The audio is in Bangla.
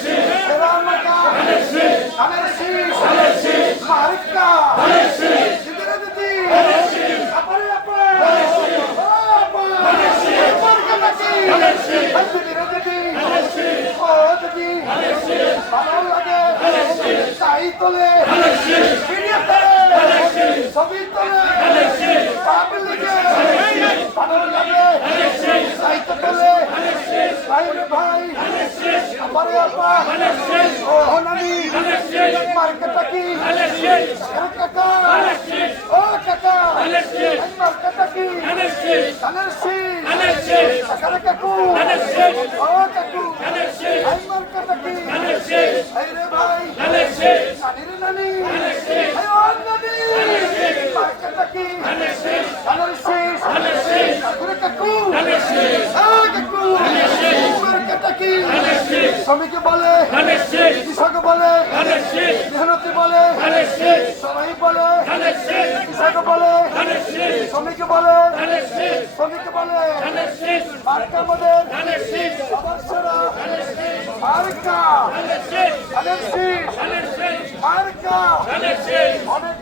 সেরা মার্কা ধানের শীষ মার্কা দিদিরা দিদি আপারে আপা দিদিরা দিদি ও দিদি ভালো লাগে তাই তোলে ভিডিও তোলে ছবি তোলে পাবলিকে ভালো লাগে তাই তো তোলে ভাই রে ভাই আপারে আপা ও নানি মার্কেটটা কি কাকা ও কাকা মার্কেটটা কি ধানের শীষ কাকা কাকু ও কাকু এই মার্কেটটা কি এই রে ভাই নানির নানি এই ও নানি মার্কেটটা কি ধানের শীষ কাকুরে কাকু কাকু মার্কেটটা কি শ্রমিকে বলে কৃষক বলে মেহনতি বলে সবাই বলে কৃষক বলে শ্রমিক বলে শ্রমিক বলে মার্কা আমাদের সদস্যরা মার্কা মার্কা অনেক